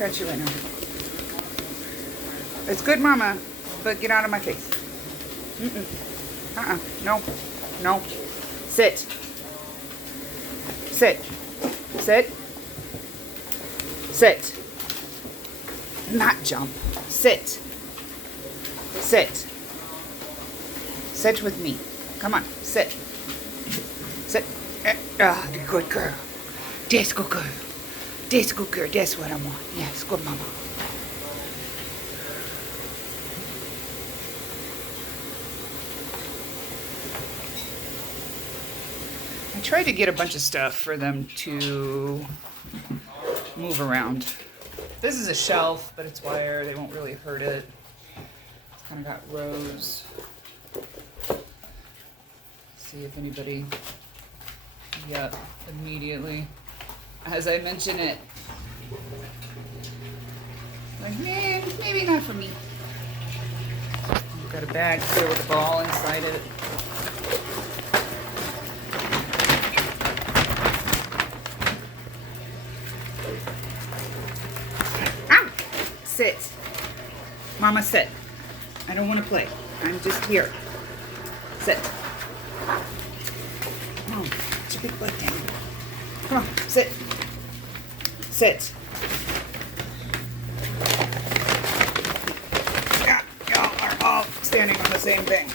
scratch you right now. It's good, Mama, but get out of my face. No. No. Sit. Sit. Sit. Sit. Not jump. Sit. Sit. Sit with me. Come on. Sit. Sit. Good girl. That's good girl. That's good girl. That's what I want. Yes, good mama. I tried to get a bunch of stuff for them to move around. This is a shelf, but it's wire. They won't really hurt it. It's kind of got rows. See if anybody... Yep, immediately. As I mention it. Like, man, maybe not for me. I've got a bag here with a ball inside it. Ah! Sit. Mama, sit. I don't want to play. I'm just here. Sit. Come on. Put your big butt down. Come on. Sit. Sit. Yeah, y'all are all standing on the same thing.